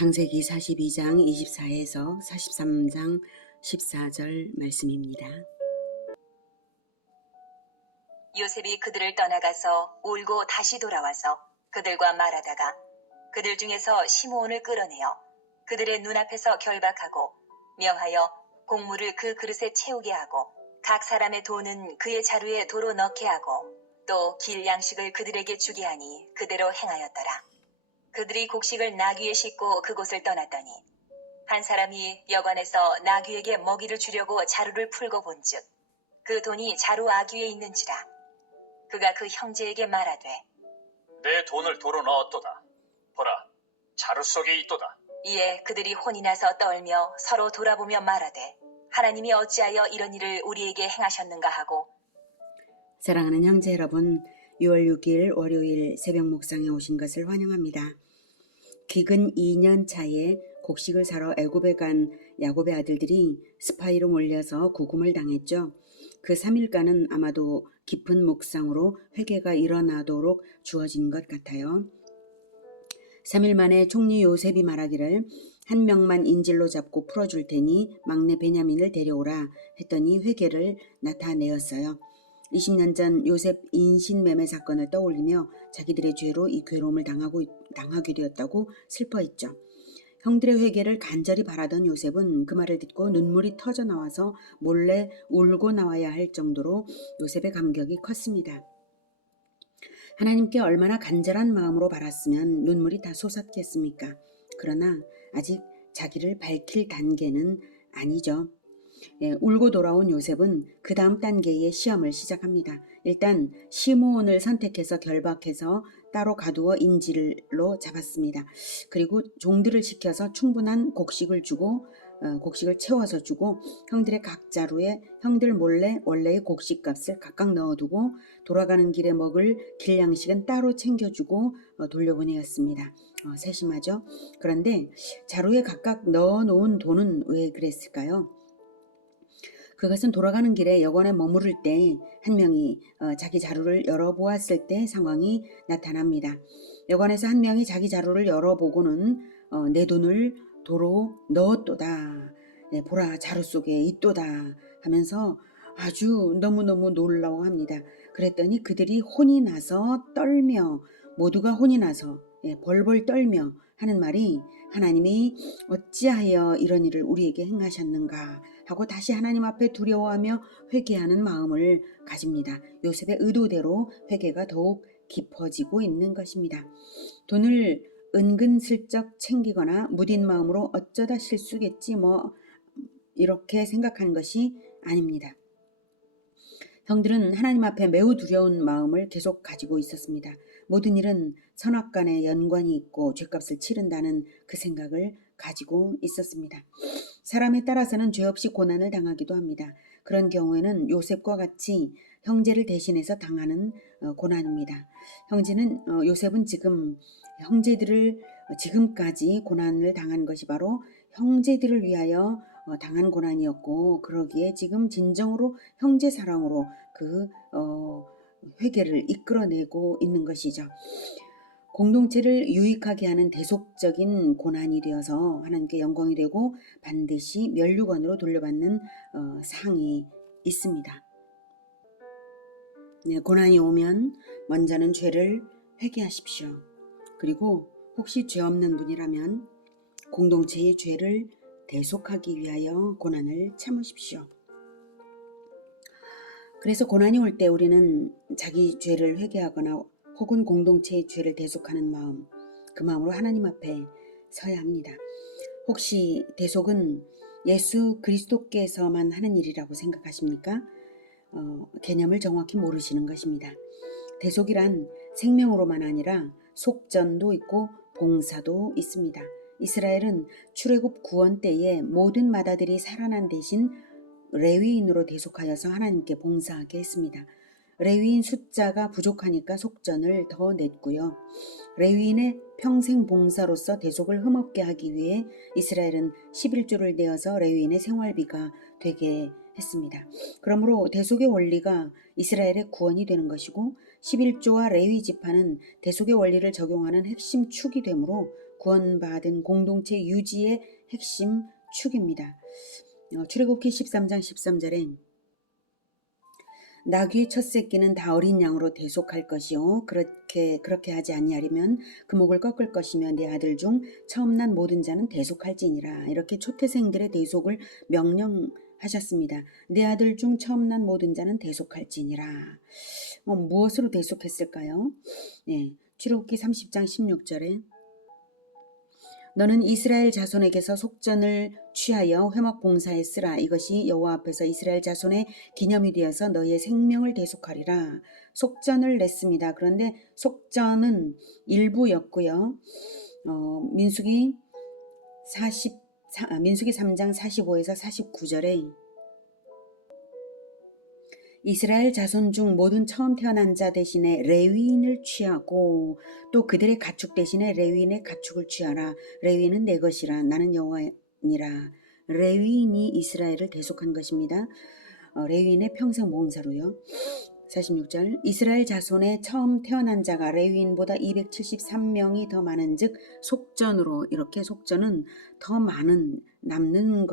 창세기 42장 24에서 43장 14절 말씀입니다. 요셉이 그들을 떠나가서 울고 다시 돌아와서 그들과 말하다가 그들 중에서 시므온을 끌어내어 그들의 눈앞에서 결박하고 명하여 곡물을 그 그릇에 채우게 하고 각 사람의 돈은 그의 자루에 도로 넣게 하고 또 길 양식을 그들에게 주게 하니 그대로 행하였더라. 그들이 곡식을 나귀에 싣고 그곳을 떠났더니 한 사람이 여관에서 나귀에게 먹이를 주려고 자루를 풀고 본즉 그 돈이 자루 아귀에 있는지라. 그가 그 형제에게 말하되 내 돈을 도로 넣었도다. 보라, 자루 속에 있도다. 이에 그들이 혼이 나서 떨며 서로 돌아보며 말하되 하나님이 어찌하여 이런 일을 우리에게 행하셨는가 하고. 사랑하는 형제 여러분, 6월 6일 월요일 새벽 묵상에 오신 것을 환영합니다. 기근 2년 차에 곡식을 사러 애굽에 간 야곱의 아들들이 스파이로 몰려서 구금을 당했죠. 그 3일간은 아마도 깊은 묵상으로 회개가 일어나도록 주어진 것 같아요. 3일 만에 총리 요셉이 말하기를 한 명만 인질로 잡고 풀어줄 테니 막내 베냐민을 데려오라 했더니 회개를 나타내었어요. 20년 전 요셉 인신매매 사건을 떠올리며 자기들의 죄로 이 괴로움을 당하게 되었다고 슬퍼했죠. 형들의 회개를 간절히 바라던 요셉은 그 말을 듣고 눈물이 터져 나와서 몰래 울고 나와야 할 정도로 요셉의 감격이 컸습니다. 하나님께 얼마나 간절한 마음으로 바랐으면 눈물이 다 솟았겠습니까? 그러나 아직 자기를 밝힐 단계는 아니죠. 울고 돌아온 요셉은 그 다음 단계의 시험을 시작합니다. 일단 시므온을 선택해서 결박해서 따로 가두어 인질로 잡았습니다. 그리고 종들을 시켜서 충분한 곡식을 주고 곡식을 채워서 주고 형들의 각 자루에 형들 몰래 원래의 곡식값을 각각 넣어두고 돌아가는 길에 먹을 길 양식은 따로 챙겨주고 돌려보내었습니다. 세심하죠? 그런데 자루에 각각 넣어놓은 돈은 왜 그랬을까요? 그것은 돌아가는 길에 여관에 머무를 때 한 명이 자기 자루를 열어보았을 때 상황이 나타납니다. 여관에서 한 명이 자기 자루를 열어보고는 내 돈을 도로 넣었도다. 보라, 자루 속에 있도다 하면서 아주 너무너무 놀라워합니다. 그랬더니 그들이 혼이 나서 떨며, 모두가 혼이 나서 벌벌 떨며 하는 말이 하나님이 어찌하여 이런 일을 우리에게 행하셨는가 하고 다시 하나님 앞에 두려워하며 회개하는 마음을 가집니다. 요셉의 의도대로 회개가 더욱 깊어지고 있는 것입니다. 돈을 은근슬쩍 챙기거나 무딘 마음으로 어쩌다 실수겠지 이렇게 생각한 것이 아닙니다. 형들은 하나님 앞에 매우 두려운 마음을 계속 가지고 있었습니다. 모든 일은 선악간에 연관이 있고 죄값을 치른다는 그 생각을 가지고 있었습니다. 사람에 따라서는 죄 없이 고난을 당하기도 합니다. 그런 경우에는 요셉과 같이 형제를 대신해서 당하는 고난입니다. 요셉은 지금 형제들을 지금까지 고난을 당한 것이 바로 형제들을 위하여 당한 고난이었고, 그러기에 지금 진정으로 형제 사랑으로 그 회개를 이끌어내고 있는 것이죠. 공동체를 유익하게 하는 대속적인 고난이 되어서 하나님께 영광이 되고 반드시 면류관으로 돌려받는 상이 있습니다. 고난이 오면 먼저는 죄를 회개하십시오. 그리고 혹시 죄 없는 분이라면 공동체의 죄를 대속하기 위하여 고난을 참으십시오. 그래서 고난이 올 때 우리는 자기 죄를 회개하거나 혹은 공동체의 죄를 대속하는 마음, 그 마음으로 하나님 앞에 서야 합니다. 혹시 대속은 예수 그리스도께서만 하는 일이라고 생각하십니까? 개념을 정확히 모르시는 것입니다. 대속이란 생명으로만 아니라 속전도 있고 봉사도 있습니다. 이스라엘은 출애굽 구원 때에 모든 마다들이 살아난 대신 레위인으로 대속하여서 하나님께 봉사하게 했습니다. 레위인 숫자가 부족하니까 속전을 더 냈고요. 레위인의 평생 봉사로서 대속을 흠없게 하기 위해 이스라엘은 11조를 내어서 레위인의 생활비가 되게 했습니다. 그러므로 대속의 원리가 이스라엘의 구원이 되는 것이고 11조와 레위 지파는 대속의 원리를 적용하는 핵심 축이 되므로 구원받은 공동체 유지의 핵심 축입니다. 출애굽기 13장 13절에 나귀의 첫 새끼는 다 어린 양으로 대속할 것이요 그렇게 하지 아니하려면 그 목을 꺾을 것이며 내 아들 중 처음 난 모든 자는 대속할지니라. 이렇게 초태생들의 대속을 명령하셨습니다. 내 아들 중 처음 난 모든 자는 대속할지니라. 무엇으로 대속했을까요? 네, 출애굽기 30장 16절에 너는 이스라엘 자손에게서 속전을 취하여 회막 봉사에 쓰라. 이것이 여호와 앞에서 이스라엘 자손의 기념이 되어서 너희의 생명을 대속하리라. 속전을 냈습니다. 그런데 속전은 일부였고요. 민수기 3장 45에서 49절에 이스라엘 자손 중 모든 처음 태어난 자 대신에 레위인을 취하고 또 그들의 가축 대신에 레위인의 가축을 취하라. 레위인은 내 것이라. 나는 여호와니라. 레위인이 이스라엘을 대속한 것입니다. 레위인의 평생 모험사로요. 46절 이스라엘 자손의 처음 태어난 자가 레위인보다 273명이 더 많은 즉 속전으로 이렇게 속전은 더 많은 남는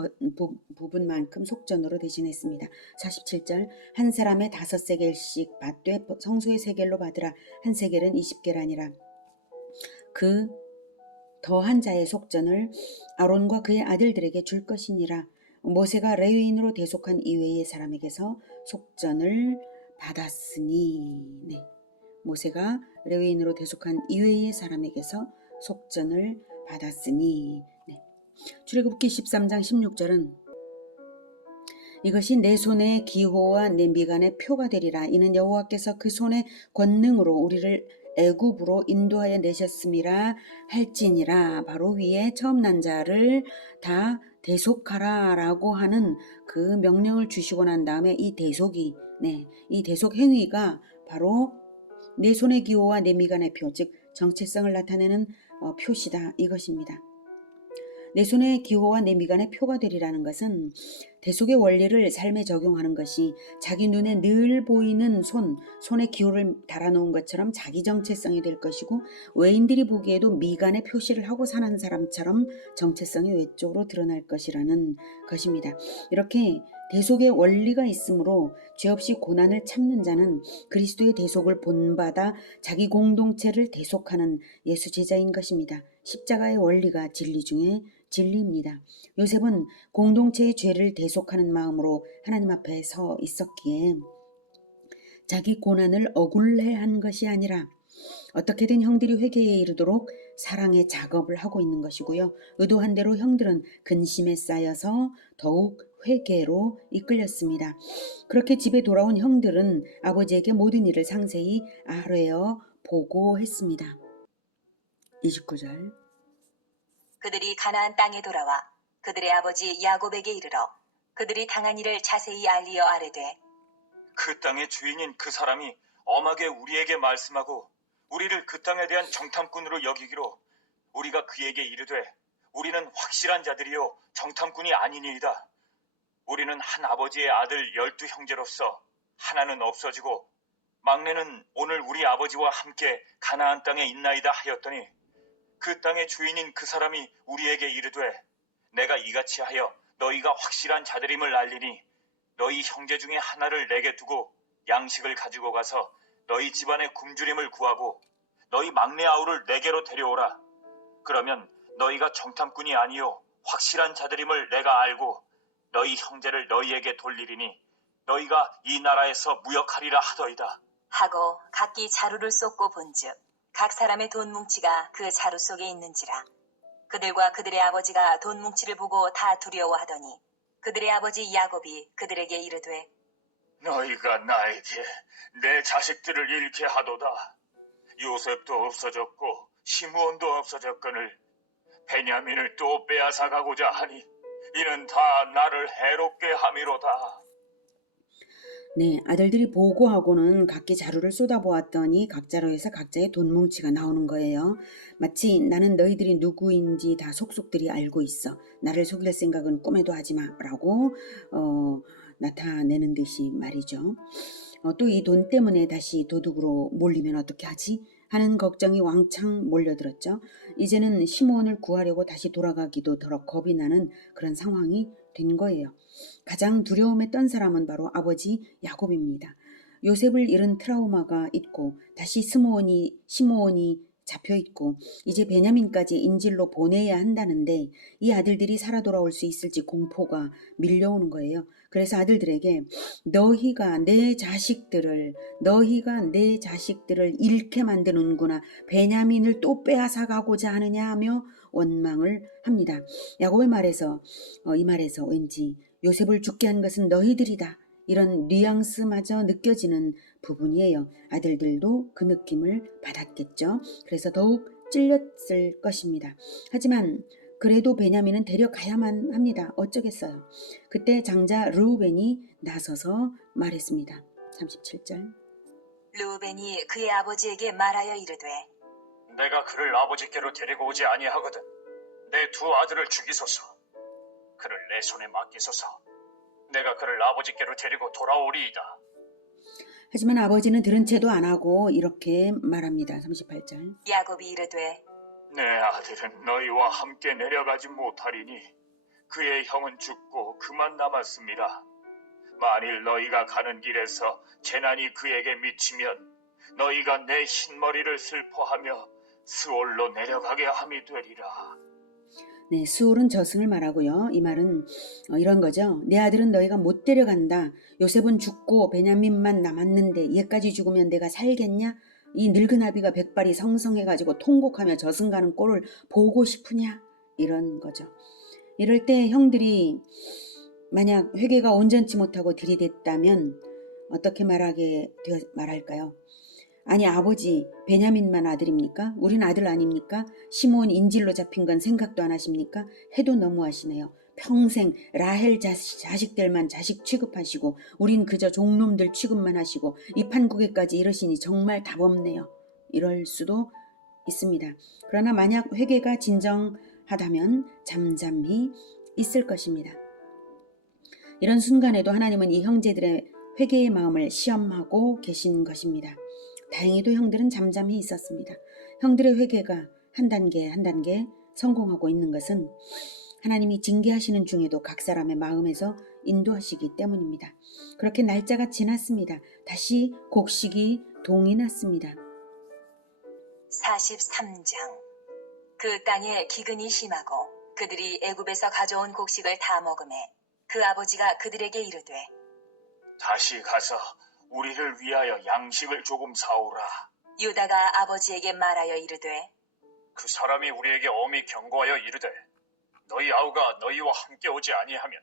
부분만큼 속전으로 대신했습니다. 47절 한 사람의 5세겔씩 받되 성소의 세겔로 받으라. 한 세겔은 20계라니라. 그 더한 자의 속전을 아론과 그의 아들들에게 줄 것이니라. 모세가 레위인으로 대속한 이외의 사람에게서 속전을 받았으니 네. 모세가 레위인으로 대속한 이외의 사람에게서 속전을 받았으니 네. 출애굽기 13장 16절은 이것이 내 손의 기호와 내 미간의 표가 되리라. 이는 여호와께서 그 손의 권능으로 우리를 애굽으로 인도하여 내셨음이라 할지니라. 바로 위에 처음 난 자를 다 대속하라 라고 하는 그 명령을 주시고 난 다음에 이 대속이 이 대속 행위가 바로 내 손의 기호와 내 미간의 표, 즉 정체성을 나타내는 표시다 이것입니다. 내 손의 기호와 내 미간의 표가 되리라는 것은 대속의 원리를 삶에 적용하는 것이 자기 눈에 늘 보이는 손의 기호를 달아놓은 것처럼 자기 정체성이 될 것이고 외인들이 보기에도 미간의 표시를 하고 사는 사람처럼 정체성이 외적으로 드러날 것이라는 것입니다. 이렇게 대속의 원리가 있으므로 죄 없이 고난을 참는 자는 그리스도의 대속을 본받아 자기 공동체를 대속하는 예수 제자인 것입니다. 십자가의 원리가 진리 중에 진리입니다. 요셉은 공동체의 죄를 대속하는 마음으로 하나님 앞에 서 있었기에 자기 고난을 억울해한 것이 아니라 어떻게든 형들이 회개에 이르도록 사랑의 작업을 하고 있는 것이고요. 의도한 대로 형들은 근심에 쌓여서 더욱 회개로 이끌렸습니다. 그렇게 집에 돌아온 형들은 아버지에게 모든 일을 상세히 아뢰어 보고했습니다. 29절 그들이 가나안 땅에 돌아와 그들의 아버지 야곱에게 이르러 그들이 당한 일을 자세히 알리어 아뢰되 그 땅의 주인인 그 사람이 엄하게 우리에게 말씀하고 우리를 그 땅에 대한 정탐꾼으로 여기기로 우리가 그에게 이르되 우리는 확실한 자들이요 정탐꾼이 아니니이다. 우리는 한 아버지의 아들 12 형제로서 하나는 없어지고 막내는 오늘 우리 아버지와 함께 가나안 땅에 있나이다 하였더니 그 땅의 주인인 그 사람이 우리에게 이르되 내가 이같이 하여 너희가 확실한 자들임을 알리니 너희 형제 중에 하나를 내게 두고 양식을 가지고 가서 너희 집안의 굶주림을 구하고 너희 막내 아우를 내게로 데려오라. 그러면 너희가 정탐꾼이 아니요 확실한 자들임을 내가 알고 너희 형제를 너희에게 돌리리니 너희가 이 나라에서 무역하리라 하더이다. 하고 각기 자루를 쏟고 본즉 각 사람의 돈 뭉치가 그 자루 속에 있는지라. 그들과 그들의 아버지가 돈 뭉치를 보고 다 두려워하더니 그들의 아버지 야곱이 그들에게 이르되 너희가 나에게 내 자식들을 잃게 하도다. 요셉도 없어졌고 시므온도 없어졌거늘 베냐민을 또 빼앗아 가고자 하니 이는 다 나를 해롭게 함이로다. 네, 아들들이 보고하고는 각기 자루를 쏟아보았더니 각 자루에서 각자의 돈 뭉치가 나오는 거예요. 마치 나는 너희들이 누구인지 다 속속들이 알고 있어. 나를 속일 생각은 꿈에도 하지 마라고 나타내는 듯이 말이죠. 또 이 돈 때문에 다시 도둑으로 몰리면 어떻게 하지? 하는 걱정이 왕창 몰려들었죠. 이제는 시므온을 구하려고 다시 돌아가기도 더러 겁이 나는 그런 상황이 된 거예요. 가장 두려움에 떤 사람은 바로 아버지 야곱입니다. 요셉을 잃은 트라우마가 있고 다시 시므온이 잡혀 있고 이제 베냐민까지 인질로 보내야 한다는데 이 아들들이 살아 돌아올 수 있을지 공포가 밀려오는 거예요. 그래서 아들들에게 너희가 내 자식들을 잃게 만드는구나. 베냐민을 또 빼앗아 가고자 하느냐 하며 원망을 합니다. 야곱의 말에서 이 말에서 왠지 요셉을 죽게 한 것은 너희들이다. 이런 뉘앙스마저 느껴지는 부분이에요. 아들들도 그 느낌을 받았겠죠. 그래서 더욱 찔렸을 것입니다. 하지만 그래도 베냐민은 데려가야만 합니다. 어쩌겠어요. 그때 장자 르우벤이 나서서 말했습니다. 37절. 르우벤이 그의 아버지에게 말하여 이르되 내가 그를 아버지께로 데리고 오지 아니하거든. 내 두 아들을 죽이소서. 그를 내 손에 맡기소서. 내가 그를 아버지께로 데리고 돌아오리이다. 하지만 아버지는 들은 채도 안 하고 이렇게 말합니다. 38절. 야곱이 이르되 내 아들은 너희와 함께 내려가지 못하리니 그의 형은 죽고 그만 남았습니다. 만일 너희가 가는 길에서 재난이 그에게 미치면 너희가 내 흰머리를 슬퍼하며 스올로 내려가게 함이 되리라. 네, 수올은 저승을 말하고요. 이 말은 이런 거죠. 내 아들은 너희가 못 데려간다. 요셉은 죽고 베냐민만 남았는데 얘까지 죽으면 내가 살겠냐? 이 늙은 아비가 백발이 성성해가지고 통곡하며 저승 가는 꼴을 보고 싶으냐? 이런 거죠. 이럴 때 형들이 만약 회개가 온전치 못하고 들이댔다면 어떻게 말할까요? 아니 아버지 베냐민만 아들입니까? 우린 아들 아닙니까? 시므온 인질로 잡힌 건 생각도 안 하십니까? 해도 너무하시네요. 평생 라헬 자식들만 자식 취급하시고 우린 그저 종놈들 취급만 하시고 이 판국에까지 이러시니 정말 답 없네요. 이럴 수도 있습니다. 그러나 만약 회개가 진정하다면 잠잠히 있을 것입니다. 이런 순간에도 하나님은 이 형제들의 회개의 마음을 시험하고 계신 것입니다. 다행히도 형들은 잠잠히 있었습니다. 형들의 회개가 한 단계 한 단계 성공하고 있는 것은 하나님이 징계하시는 중에도 각 사람의 마음에서 인도하시기 때문입니다. 그렇게 날짜가 지났습니다. 다시 곡식이 동이 났습니다. 43장. 그 땅에 기근이 심하고 그들이 애굽에서 가져온 곡식을 다 먹음에 그 아버지가 그들에게 이르되 다시 가서 우리를 위하여 양식을 조금 사오라. 유다가 아버지에게 말하여 이르되 그 사람이 우리에게 엄히 경고하여 이르되 너희 아우가 너희와 함께 오지 아니하면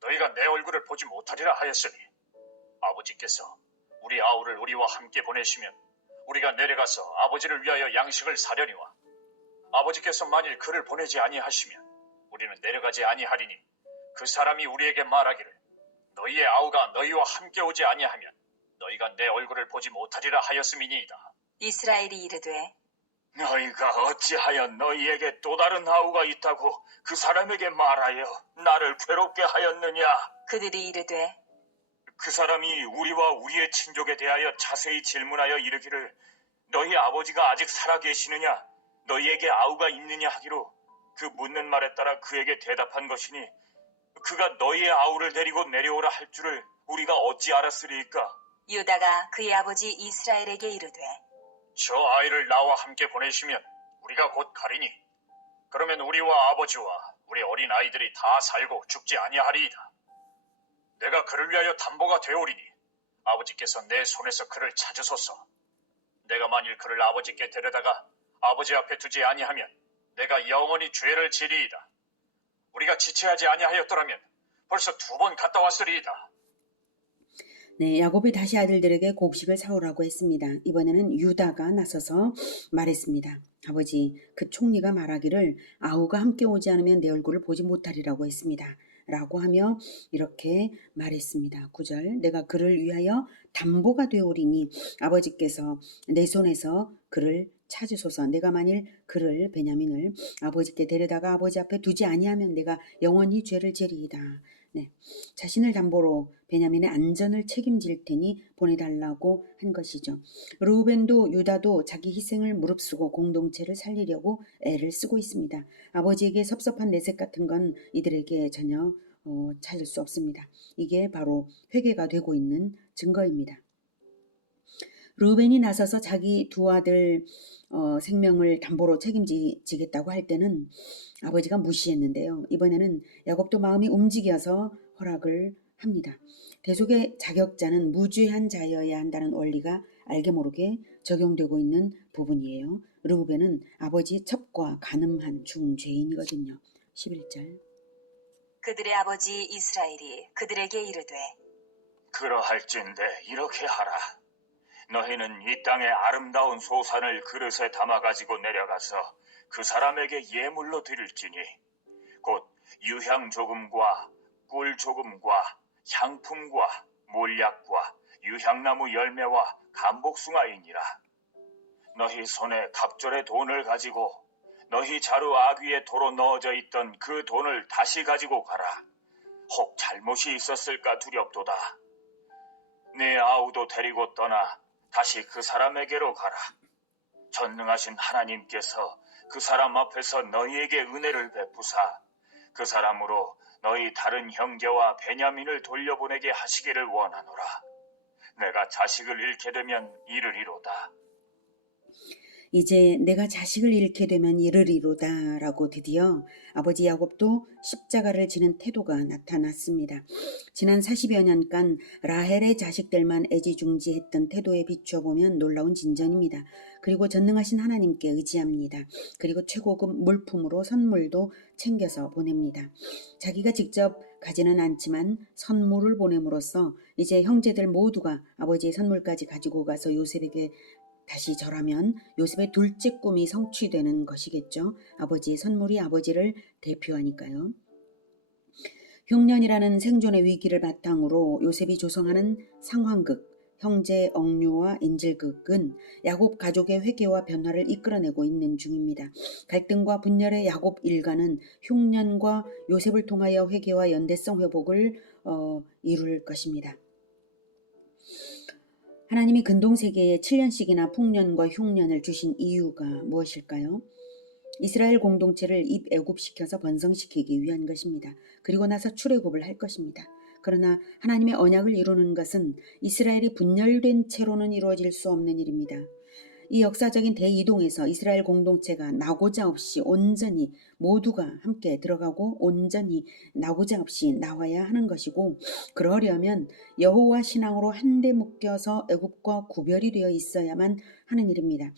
너희가 내 얼굴을 보지 못하리라 하였으니 아버지께서 우리 아우를 우리와 함께 보내시면 우리가 내려가서 아버지를 위하여 양식을 사려니와 아버지께서 만일 그를 보내지 아니하시면 우리는 내려가지 아니하리니 그 사람이 우리에게 말하기를 너희의 아우가 너희와 함께 오지 아니하면 너희가 내 얼굴을 보지 못하리라 하였음이니이다. 이스라엘이 이르되 너희가 어찌하여 너희에게 또 다른 아우가 있다고 그 사람에게 말하여 나를 괴롭게 하였느냐? 그들이 이르되 그 사람이 우리와 우리의 친족에 대하여 자세히 질문하여 이르기를 너희 아버지가 아직 살아계시느냐? 너희에게 아우가 있느냐 하기로 그 묻는 말에 따라 그에게 대답한 것이니 그가 너희의 아우를 데리고 내려오라 할 줄을 우리가 어찌 알았으리까? 유다가 그의 아버지 이스라엘에게 이르되 저 아이를 나와 함께 보내시면 우리가 곧 가리니 그러면 우리와 아버지와 우리 어린 아이들이 다 살고 죽지 아니하리이다. 내가 그를 위하여 담보가 되오리니 아버지께서 내 손에서 그를 찾으소서. 내가 만일 그를 아버지께 데려다가 아버지 앞에 두지 아니하면 내가 영원히 죄를 지리이다. 우리가 지체하지 아니하였더라면 벌써 2번 갔다 왔으리이다. 네, 야곱이 다시 아들들에게 곡식을 사오라고 했습니다. 이번에는 유다가 나서서 말했습니다. 아버지, 그 총리가 말하기를 아우가 함께 오지 않으면 내 얼굴을 보지 못하리라고 했습니다. 라고 하며 이렇게 말했습니다. 9절, 내가 그를 위하여 담보가 되오리니 아버지께서 내 손에서 그를 찾으소서. 내가 만일 그를 베냐민을 아버지께 데려다가 아버지 앞에 두지 아니하면 내가 영원히 죄를 지리이다. 네, 자신을 담보로 베냐민의 안전을 책임질 테니 보내달라고 한 것이죠. 르우벤도 유다도 자기 희생을 무릅쓰고 공동체를 살리려고 애를 쓰고 있습니다. 아버지에게 섭섭한 내색 같은 건 이들에게 전혀 찾을 수 없습니다. 이게 바로 회개가 되고 있는 증거입니다. 르우벤이 나서서 자기 두 아들 생명을 담보로 책임지겠다고 할 때는 아버지가 무시했는데요. 이번에는 야곱도 마음이 움직여서 허락을 합니다. 대속의 자격자는 무죄한 자여야 한다는 원리가 알게 모르게 적용되고 있는 부분이에요. 르우벤은 아버지의 첩과 간음한 중죄인이거든요. 11절. 그들의 아버지 이스라엘이 그들에게 이르되 그러할진대 이렇게 하라. 너희는 이 땅의 아름다운 소산을 그릇에 담아가지고 내려가서 그 사람에게 예물로 드릴지니 곧 유향 조금과 꿀 조금과 향품과 몰약과 유향나무 열매와 감복숭아이니라. 너희 손에 갑절의 돈을 가지고 너희 자루 아귀에 도로 넣어져 있던 그 돈을 다시 가지고 가라. 혹 잘못이 있었을까 두렵도다. 네 아우도 데리고 떠나 다시 그 사람에게로 가라. 전능하신 하나님께서 그 사람 앞에서 너희에게 은혜를 베푸사 그 사람으로 너희 다른 형제와 베냐민을 돌려보내게 하시기를 원하노라. 내가 자식을 잃게 되면 이르리로다. 이제 내가 자식을 잃게 되면 이르리로다 라고 드디어 아버지 야곱도 십자가를 지는 태도가 나타났습니다. 지난 40여 년간 라헬의 자식들만 애지중지했던 태도에 비춰보면 놀라운 진전입니다. 그리고 전능하신 하나님께 의지합니다. 그리고 최고급 물품으로 선물도 챙겨서 보냅니다. 자기가 직접 가지는 않지만 선물을 보냄으로써 이제 형제들 모두가 아버지의 선물까지 가지고 가서 요셉에게 다시 절하면 요셉의 둘째 꿈이 성취되는 것이겠죠. 아버지의 선물이 아버지를 대표하니까요. 흉년이라는 생존의 위기를 바탕으로 요셉이 조성하는 상황극, 형제 억류와 인질극은 야곱 가족의 회개와 변화를 이끌어내고 있는 중입니다. 갈등과 분열의 야곱 일가는 흉년과 요셉을 통하여 회개와 연대성 회복을 이룰 것입니다. 하나님이 근동세계에 7년씩이나 풍년과 흉년을 주신 이유가 무엇일까요? 이스라엘 공동체를 입애굽시켜서 번성시키기 위한 것입니다. 그리고 나서 출애굽을 할 것입니다. 그러나 하나님의 언약을 이루는 것은 이스라엘이 분열된 채로는 이루어질 수 없는 일입니다. 이 역사적인 대이동에서 이스라엘 공동체가 나고자 없이 온전히 모두가 함께 들어가고 온전히 나고자 없이 나와야 하는 것이고, 그러려면 여호와 신앙으로 한데 묶여서 애굽과 구별이 되어 있어야만 하는 일입니다.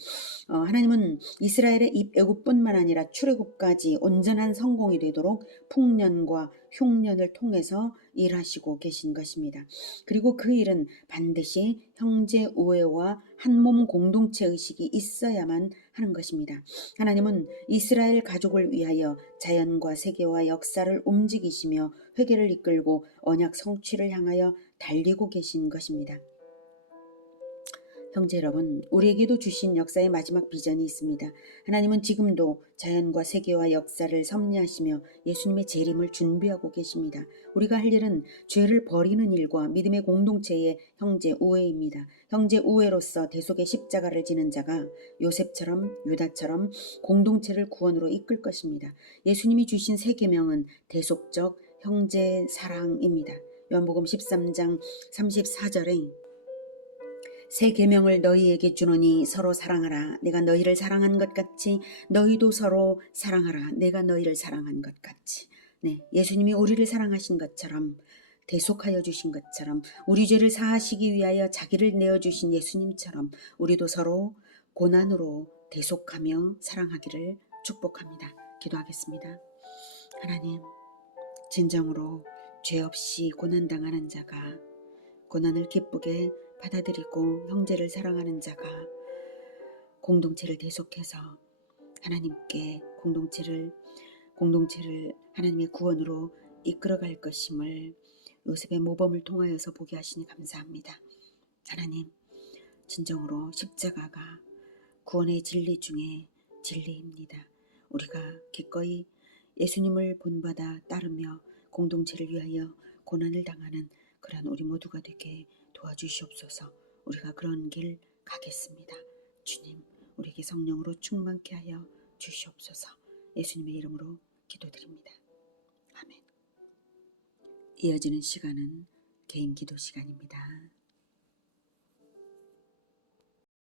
하나님은 이스라엘의 입애굽뿐만 아니라 출애굽까지 온전한 성공이 되도록 풍년과 흉년을 통해서 일하시고 계신 것입니다. 그리고 그 일은 반드시 형제 우애와 한몸 공동체 의식이 있어야만 하는 것입니다. 하나님은 이스라엘 가족을 위하여 자연과 세계와 역사를 움직이시며 회개를 이끌고 언약 성취를 향하여 달리고 계신 것입니다. 형제 여러분, 우리에게도 주신 역사의 마지막 비전이 있습니다. 하나님은 지금도 자연과 세계와 역사를 섭리하시며 예수님의 재림을 준비하고 계십니다. 우리가 할 일은 죄를 버리는 일과 믿음의 공동체의 형제 우애입니다. 형제 우애로서 대속의 십자가를 지는 자가 요셉처럼 유다처럼 공동체를 구원으로 이끌 것입니다. 예수님이 주신 세 계명은 대속적 형제 사랑입니다. 요한복음 13장 34절에 새 계명을 너희에게 주노니 서로 사랑하라. 내가 너희를 사랑한 것 같이 너희도 서로 사랑하라. 내가 너희를 사랑한 것 같이. 네, 예수님이 우리를 사랑하신 것처럼, 대속하여 주신 것처럼, 우리 죄를 사하시기 위하여 자기를 내어주신 예수님처럼 우리도 서로 고난으로 대속하며 사랑하기를 축복합니다. 기도하겠습니다. 하나님, 진정으로 죄 없이 고난당하는 자가 고난을 기쁘게 받아들이고 형제를 사랑하는 자가 공동체를 대속해서 하나님께 공동체를 하나님의 구원으로 이끌어갈 것임을 요셉의 모범을 통하여서 보게 하시니 감사합니다. 하나님, 진정으로 십자가가 구원의 진리 중에 진리입니다. 우리가 기꺼이 예수님을 본받아 따르며 공동체를 위하여 고난을 당하는 그러한 우리 모두가 되게 도와주시옵소서. 우리가 그런 길 가겠습니다. 주님, 우리에게 성령으로 충만케 하여 주시옵소서. 예수님의 이름으로 기도드립니다. 아멘. 이어지는 시간은 개인 기도 시간입니다.